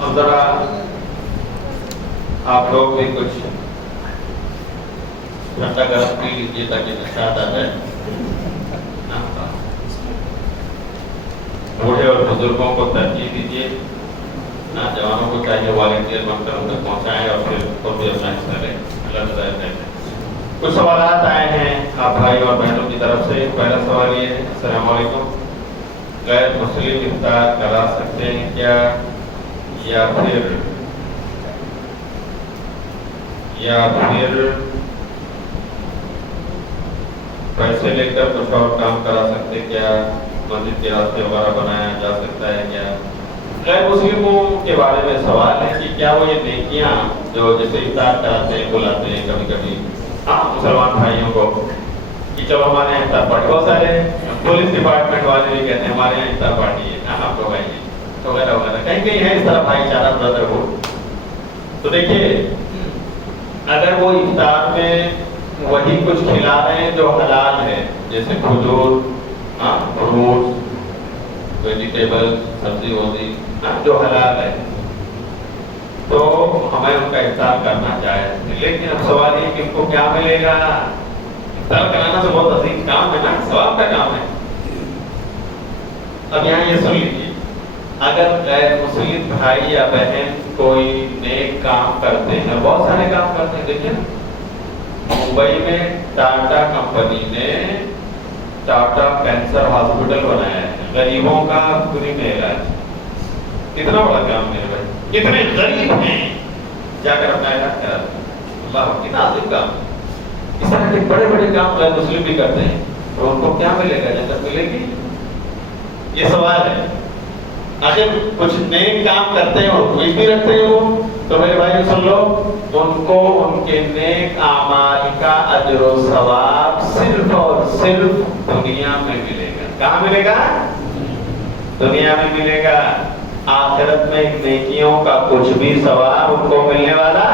اب ذرا آپ لوگ بھی کچھ ٹھنڈا گرم پی لیجیے تاکہ نشاط آ جائے. بوڑھے اور بزرگوں کو ترجیح دیجیے. جوانوں کو چاہیے والنٹیئر بن کر ان تک پہنچائیں اور پھر خود بھی اپنا حصہ لیں. اللہ تعالیٰ. کچھ سوالات آئے ہیں آپ بھائی اور بہنوں کی طرف سے. پہلا سوال یہ ہے، السلام علیکم، غیر مسلم افطار کرا سکتے ہیں کیا، یا پھر پیسے لے کر کچھ اور کام کرا سکتے کیا، مسجد کے راستے وغیرہ بنایا جا سکتا ہے کیا؟ غیر مسلموں کے بارے میں سوال ہے کہ کیا وہ یہ نیکیاں جو جیسے افطار کراتے ہیں، بلاتے ہیں کبھی کبھی مسلمان بھائیوں کو کہ چلو ہمارے یہاں افطار پارٹی، بہت سارے پولیس ڈپارٹمنٹ والے بھی کہتے ہیں ہمارے یہاں افطار پارٹی ہے، آپ لوگ آئیے وغیرہ وغیرہ. کہیں کہیں ہے اس طرح بھائی چارہ برادرہوڈ. تو دیکھیے اگر وہ افطار میں وہی کچھ کھلا رہے ہیں جو حلال ہے، جیسے کھجور، فروٹ، ویجیٹیبل، سبزی وبزی جو حلال ہے، تو ہمیں ان کا افطار کرنا چاہیے. لیکن اب سوال یہ کہ ان کو کیا ملے گا؟ افطار کرانا تو بہت عظیم کام ہے نا، ثواب کا کام ہے. اب یہاں یہ سن لیجیے، اگر غیر مسلم بھائی یا بہن کوئی نیک کام کرتے ہیں، بہت سارے کام کرتے ہیں. دیکھیں ممبئی میں ٹاٹا کمپنی نے ٹاٹا کینسر ہاسپٹل بنایا ہے، غریبوں کا فری میں علاج. کتنا بڑا کام ہے بھائی، کتنے غریب ہیں جا کر اپنا علاج کرا. اللہ کتنا عظیم کام. اس طرح کے بڑے بڑے کام غیر مسلم بھی کرتے ہیں، تو ان کو کیا ملے گا؟ جنت ملے گی؟ یہ سوال ہے. اگر کچھ نیک کام کرتے ہیں اور امید بھی رکھتے ہیں وہ، تو میرے بھائی سن لو، ان کو ان کے نیک اعمال کا اجر و ثواب صرف اور صرف دنیا میں ملے گا. کہاں ملے گا؟ دنیا میں ملے گا. آخرت میں نیکیوں کا کچھ بھی ثواب ان کو ملنے والا.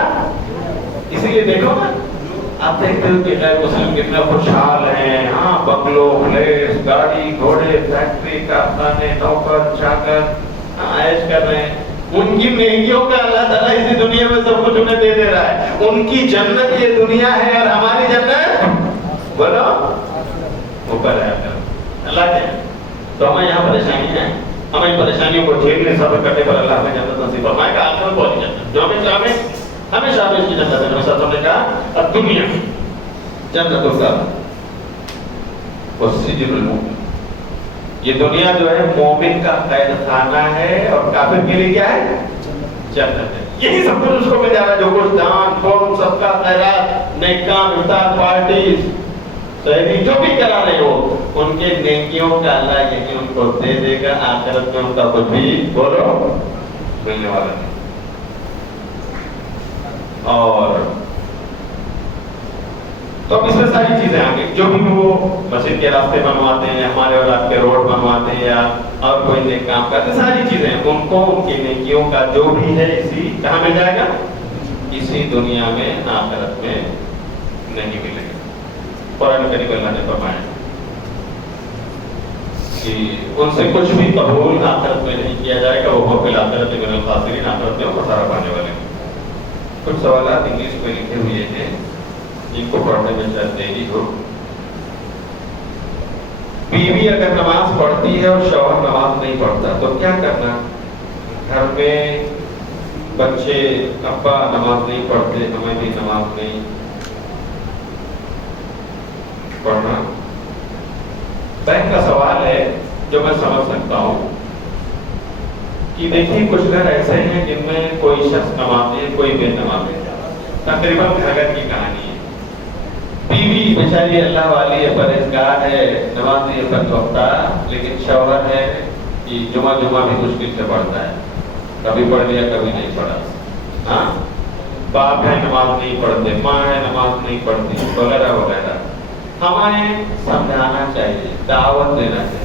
اسی لیے دیکھو نا، آپ دیکھتے ہو کہ غیر مسلم کتنے خوشحال ہیں. ہاں، بنگلو، پلیس، گاڑی گھوڑے، فیکٹری، کارخانے، نوکر چاکر عائش کر رہے ہیں. ان کی نیکیوں کا اللہ تعالیٰ اسی دنیا میں سب کچھ انہیں دے دے رہا ہے. ان کی جنت یہ دنیا ہے اور ہماری جنت بولو اوپر ہے. اللہ کے تو ہمیں یہاں پریشانی ہے، ہمیں ان پریشانیوں کو جھیلنے صبر کرنے پر اللہ ہمیں جنت نصیب فرمائے گا. آخرت والی جنت جو ہمیں چاہے ہمیشہ اس کی جنت ہے. ہمیشہ ہم نے کہا اب دنیا جنت کا والسجن المؤمن، یہ دنیا جو ہے مومن کا قید خانہ ہے اور کافر کے لیے کیا ہے؟ جنت ہے. یہی سب کچھ اس کو مل جا رہا ہے جو کچھ دان فون صدقہ خیرات نیک کام افطار پارٹی سحری جو بھی کرا رہے ہو، ان کے نیکیوں کا اللہ یہی ان کو دے دے گا. آخرت میں ان کا کچھ بھی بولو ملنے والا نہیں. اور تو اس میں ساری چیزیں آ گئی جو بھی وہ مسجد کے راستے بنواتے ہیں، ہمارے اور آپ کے روڈ بنواتے ہیں یا اور کوئی نیک کام کرتے ہیں، ساری چیزیں ان کو ان کی نیکیوں کا جو بھی ہے اسی کہاں مل جائے گا؟ اسی دنیا میں، آخرت میں نہیں ملے گا. قرآن کریم اللہ نے فرمایا کہ ان سے کچھ بھی قبول آخرت میں نہیں کیا جائے گا. وہ فی الآخرۃ من الخاسرین، آخرت میں خسارہ پانے والے ہیں. کچھ سوالات انگلش میں لکھے ہوئے ہیں جن کو پڑھنے میں شاید دیری ہو. بیوی اگر نماز پڑھتی ہے اور شوہر نماز نہیں پڑھتا تو کیا کرنا؟ گھر میں بچے ابا نماز نہیں پڑھتے، ہمیں بھی نماز نہیں پڑھنا. بہن کا سوال ہے جو میں سمجھ سکتا ہوں کہ دیکھیے کچھ گھر ایسے ہیں جن میں کوئی شخص نمازی ہے، کوئی بے نمازی ہے. تقریباً گھر کی کہانی ہے. بیوی بیچاری اللہ والی ہے، پرہیزگار ہے، نمازی ہے پنج وقتہ، لیکن شوہر ہے کہ جمعہ بھی مشکل سے پڑھتا ہے، کبھی پڑھ لیا کبھی نہیں پڑھا. ہاں، باپ ہے نماز نہیں پڑھتے، ماں ہے نماز نہیں پڑھتی وغیرہ وغیرہ. ہمیں سمجھانا چاہیے، دعوت دینا چاہیے.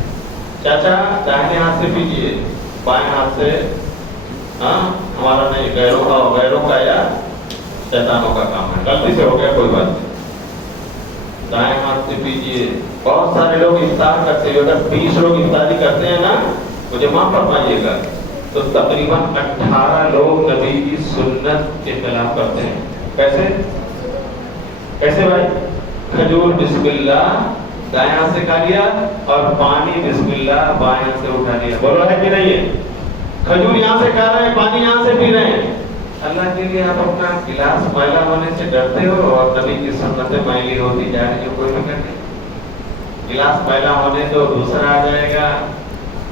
چاچا داہنے ہاتھ سے پیجیے، بائیں ہاتھ سے ہمارا نہیں، غیروں کا یا شیطانوں کا کام ہے. غلطی سے ہو گیا کوئی بات نہیں، دائیں ہاتھ سے پیجیے. بہت سارے لوگ افطار کرتے ہیں، اگر 20 لوگ افطاری کرتے ہیں نا، مجھے معاف فرمائیے گا، تو تقریباً 18 لوگ نبی کی سنت کے خلاف کرتے ہیں. کیسے کیسے بھائی؟ کھجور بسم اللہ دائیں سے کھا لیا اور پانی بسم اللہ بائیں سے اٹھا لیا. بولو ہے کہ نہیں ہے؟ کھجور یہاں سے کھا رہے ہیں، پانی یہاں سے پی رہے ہیں. اللہ کے لیے آپ اپنا گلاس میلا ہونے سے ڈرتے ہو اور نبی کی سنتیں میلی ہوتی جا رہی ہے. کوئی فکر نہیں. گلاس میلا ہونے تو دوسرا آ جائے گا.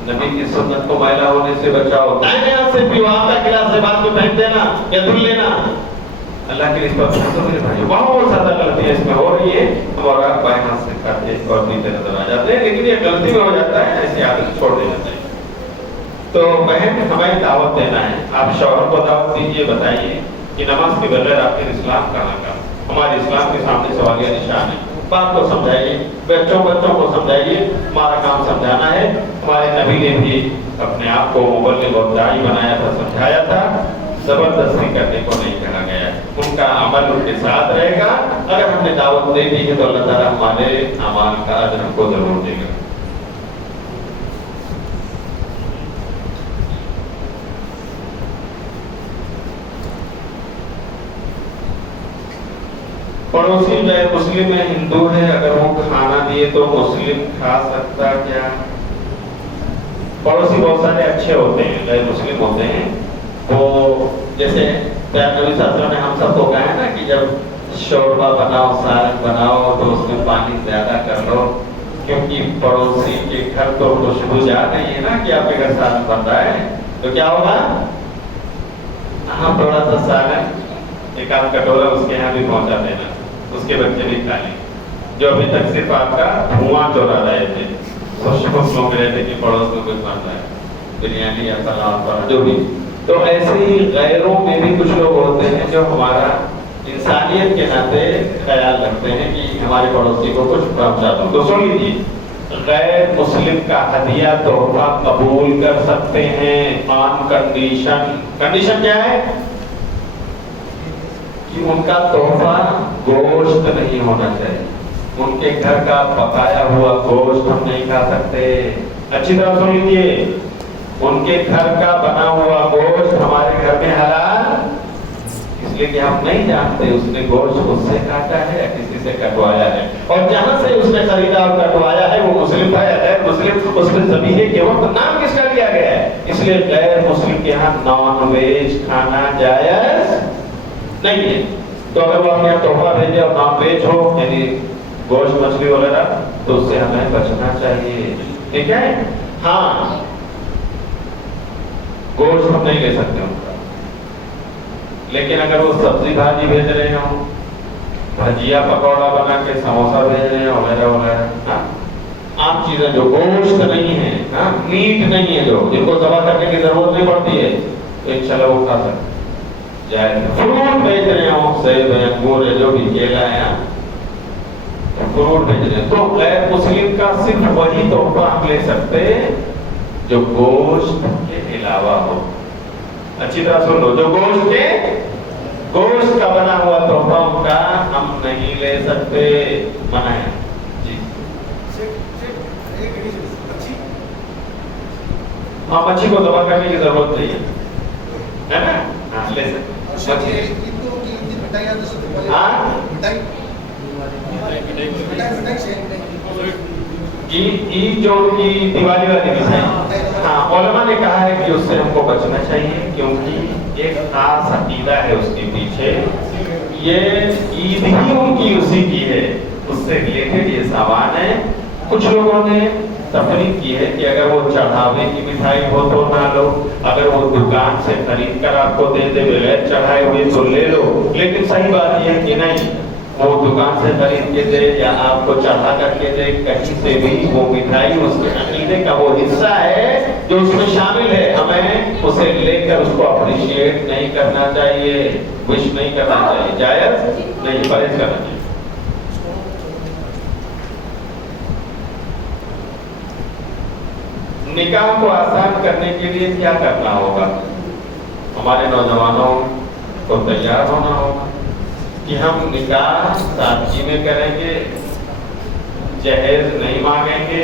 نبی کی سنت کو میلا ہونے سے بچاؤ. دائیں ہاتھ سے پیو، آپ کا گلاس سے بعد میں پھینک دینا یا دھل لینا. اللہ کے لیے تو میرے بھائی بہت زیادہ غلطی ہے اس میں ہو رہی ہے. اور آپ بائیں ہاتھ سے کھاتے اور نیچے نظر آ جاتے ہیں، لیکن یہ غلطی میں ہو جاتا ہے. ایسی عادت چھوڑ دینا چاہیے. تو بہن ہمیں دعوت دینا ہے. آپ شوہر کو دعوت دیجیے، بتائیے کہ نماز کے بغیر آپ کے اسلام کہاں کا. ہمارے اسلام کے سامنے سوالیہ نشان ہے. بات کو سمجھائیے، بچوں کو سمجھائیے. ہمارا کام سمجھانا ہے. ہمارے نبی نے بھی اپنے آپ کو مبلغ اور داعی بنایا تھا، سمجھایا تھا. زبردستی کرنے کو نہیں کہا گیا. ان کا عمل ان کے ساتھ رہے گا. اگر ہم نے دعوت دے دی ہے تو اللہ تعالیٰ ہمارے اعمال کا اجر ہم کو ضرور دے گا. پڑوسی غیر مسلم ہے، ہندو ہے، اگر وہ کھانا دیے تو مسلم کھا سکتا کیا؟ پڑوسی بہت سارے اچھے ہوتے ہیں، غیر مسلم ہوتے ہیں. وہ جیسے پیارے نبی صلی اللہ علیہ وسلم نے ہم سب کو کہا ہے نا کہ جب شوربہ بناؤ، سالن بناؤ تو اس میں پانی زیادہ کر لو، کیونکہ پڑوسی کے گھر تو خوشبو جا رہی ہے نا کہ آپ کے گھر سالن بن رہا ہے. تو کیا ہوگا؟ ہاں، تھوڑا سا سالن ایک آدھ کٹورا اس کے یہاں بھی پہنچا دینا، اس کے بچے بھی کھا لیں. جو ابھی تک صرف آپ کا دھواں چورا رہے تھے، خوشبو سونگ رہے تھے کہ پڑوس میں کچھ بن رہا ہے، بریانی یا سلاد جو بھی. تو ایسے ہی غیروں میں بھی کچھ لوگ ہوتے ہیں جو ہمارا انسانیت کے ناطے خیال رکھتے ہیں کہ ہمارے پڑوسی کو کچھ پہنچا دو. تو سن لیجیے، غیر مسلم کا ہدیہ تحفہ قبول کر سکتے ہیں آن کنڈیشن. کنڈیشن کیا ہے؟ کہ ان کا تحفہ گوشت نہیں ہونا چاہیے. ان کے گھر کا پکایا ہوا گوشت ہم نہیں کھا سکتے. اچھی طرح سن لیجیے، ان کے گھر کا بنا ہوا گوشت ہمارے گھر میں حلال، اس لیے کہ ہم نہیں جانتے اس نے گوشت خود سے کاٹا ہے یا کسی سے کٹوایا ہے. اور جہاں سے اس نے خریدا اور کٹوایا ہے وہ مسلم تھا یا غیر مسلم، اس میں ذبیحے کے وقت نام کس کا لیا گیا ہے. اس لیے غیر مسلم کے ہاں نان ویج کھانا جائز نہیں ہے. تو اگر وہ اپنے تحفہ بھیجے اور نان ویج ہو یعنی گوشت مچھلی وغیرہ تو اس سے ہمیں بچنا چاہیے. ٹھیک ہے؟ ہاں، گوشت ہم نہیں لے سکتے ان کا، لیکن اگر وہ سبزی بھاجی بھیج رہے ہوں، بھجیا پکوڑا بنا کے سموسا بھیج رہے ہیں وغیرہ وغیرہ، عام چیزیں جو گوشت نہیں ہے، میٹ نہیں ہے، جو جن کو ذبح کرنے کی ضرورت نہیں پڑتی ہے، تو انشاءاللہ وہ کھا سکتے. جائز. فروٹ بھیج رہے ہوں، سیب ہے، انگور ہے، جو بھی کیلا ہے، فروٹ بھیج رہے ہیں، تو غیر مسلم کا صرف وہی تحفہ ہم لے سکتے جو گوشت کے علاوہ ہو. اچھی طرح سن لو، جو گوشت کا بنا ہوا تحفہ ان کا ہم نہیں لے سکتے، منع ہے. جی ہاں، مچھی کو ذبح کرنے کی ضرورت نہیں ہے نا. ہاں، لے سکتے. عید جو کی دیوالی والی مثال، ہاں، علماء نے کہا ہے کہ اس سے ہم کو بچنا چاہیے، کیونکہ ایک خاص عقیدہ ہے اس کے پیچھے. یہ عید ہی ان کی اسی کی ہے، اس سے ریلیٹڈ یہ سامان ہے. کچھ لوگوں نے تفریح کی ہے کہ اگر وہ چڑھاوے کی مٹھائی ہو تو نہ لو، اگر وہ دکان سے خرید کر آپ کو دے دے بغیر چڑھائے ہوئے تو لے لو. لیکن صحیح بات یہ ہے کہ نہیں، وہ دکان سے خرید کے دے یا آپ کو چڑھا کر کے دے، کہیں سے بھی وہ مٹھائی اس کے عقیدے کا وہ حصہ ہے جو اس میں شامل ہے. ہمیں اسے لے کر اس کو اپریشیٹ نہیں کرنا چاہیے، وش نہیں کرنا چاہیے، جائز نہیں، پرہیز کرنا چاہیے. نکاح کو آسان کرنے کے لیے کیا کرنا ہوگا؟ ہمارے نوجوانوں کو تیار ہونا ہوگا کہ ہم نکاح سادگی میں کریں گے، جہیز نہیں مانگیں گے،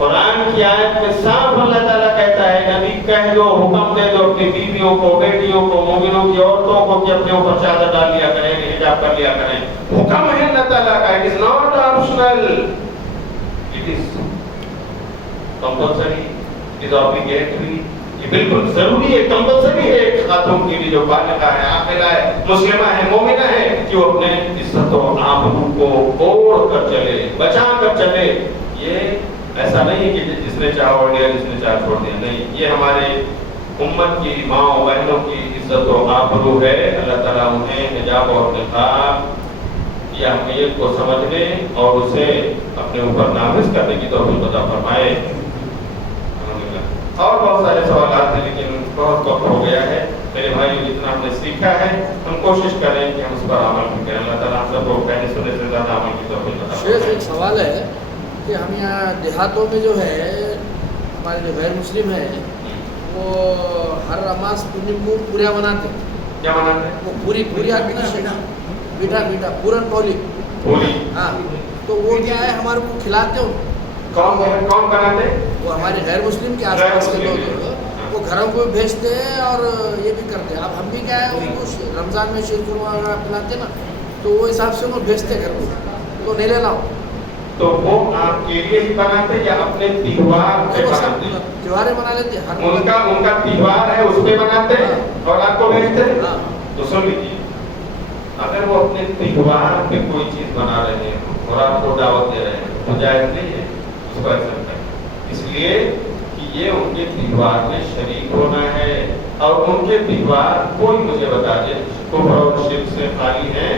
قرآن کی آیت میں صاف اللہ تعالیٰ کہتا ہے نبی کہہ دو حکم دے دو اپنی بیویوں کو بیٹیوں کو مومنوں کی عورتوں کو کہ اپنے اوپر چادر ڈال لیا کریں حجاب کر لیا کریں حکم ہے اللہ تعالیٰ کا it is not optional it is compulsory it is obligatory یہ بالکل ضروری ہے کمپلسری ہے ایک خاتون کے لیے جو بالغہ ہے عاقلہ ہے مسلمہ ہے مومنہ ہے کہ وہ اپنے عزت و آبرو کو اوڑھ کر چلے بچا کر چلے یہ ایسا نہیں ہے کہ جس نے چاہا اوڑھ لیا جس نے چاہا چھوڑ دیا نہیں یہ ہمارے امت کی ماں بہنوں کی عزت و آبرو ہے اللہ تعالیٰ انہیں حجاب اور نقاب کی اہمیت کو سمجھنے اور اسے اپنے اوپر نافذ کرنے کی توفیق عطا فرمائے اور بہت سارے سوالات ہیں لیکن بہت وقت ہو گیا ہے میرے بھائی جتنا ہم نے سیکھا ہے ہم کوشش کریں کہ ہم اس پر عمل کریں اللہ تعالیٰ ہم سب کو کہنے سننے سے زیادہ عمل کی توفیق عطا فرمائے۔ شیخ ایک سوال ہے کہ ہم یہاں دیہاتوں میں جو ہے ہمارے جو غیر مسلم ہیں وہ ہر نماز کو پوریا مناتے ہیں کیا مناتے ہیں وہ پوری آتی نا میٹھا پورن پولی ہاں تو وہ کیا ہے ہمارے کو کھلاتے ہو کون بناتے وہ ہمارے غیر مسلم کے آس پاس کے لوگ وہ گھروں کو بھیجتے ہیں اور یہ بھی کرتے ہیں اب ہم بھی کیا ہے ان کو رمضان میں شیر قربا وغیرہ پلاتے ہیں نا تو وہ حساب سے وہ بھیجتے گھر کو تو نہیں لینا ہو تو وہ آپ کے لیے ہی بناتے یا اپنے تہوار پہ بناتے تہواریں بنا لیتے ہیں ان کا تہوار ہے اس پہ بناتے ہیں اور آپ کو بھیجتے ہیں تو سن لیجیے اگر وہ اپنے تہوار پہ کوئی چیز بنا رہے ہیں اور آپ کو دعوت دے رہے ہیں تو جائز نہیں ہے اس کو ایسا کریں اس لیے کہ یہ ان کے تہوار میں شریک ہونا ہے اور ان کے تہوار کوئی مجھے بتا دے کفر اور شرک سے خالی ہے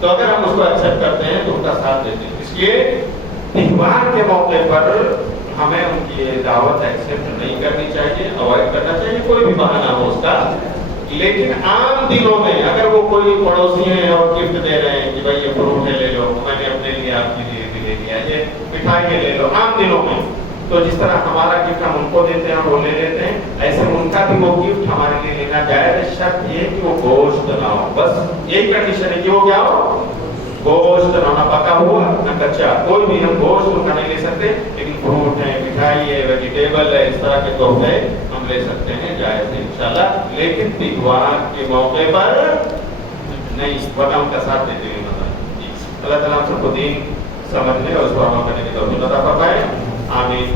تو اگر ہم اس کو ایکسپٹ کرتے ہیں تو ان کا ساتھ دیتے ہیں اس لیے تہوار کے موقع پر ہمیں ان کی دعوت ایکسپٹ نہیں کرنی چاہیے اوائڈ کرنا چاہیے کوئی بھی بہانہ ہو اس کا لیکن عام دنوں میں اگر وہ کوئی پڑوسی ہیں اور گفٹ دے رہے ہیں کہ بھائی یہ فروٹ لے لو میں نے اپنے لیے آپ کے لیے بھی لے لیا یہ مٹھائی لے لو عام دنوں میں تو جس طرح ہمارا گفٹ ہم ان کو دیتے ہیں اور وہ لے لیتے ہیں ایسے ان کا بھی وہ گفٹ ہمارے لیے لینا جائز ہے شرط یہ کہ وہ گوشت نہ ہو بس یہی کنڈیشن ہے کہ وہ کیا ہو گوشت نہ پکا ہوا نہ کچا کوئی بھی ہم گوشت ان کا نہیں لے سکتے لیکن فروٹ ہے مٹھائی ہے ویجیٹیبل ہے اس طرح کے تحفے ہم لے سکتے ہیں جائز ہے انشاءاللہ لیکن تہوار کے موقع پر نہیں ورنہ ان کا ساتھ دیتے ہوئے اللہ تعالیٰ ہم سب کو دین سمجھنے اور اس کو عمل کرنے کی توفیق عطا فرمائے آمین۔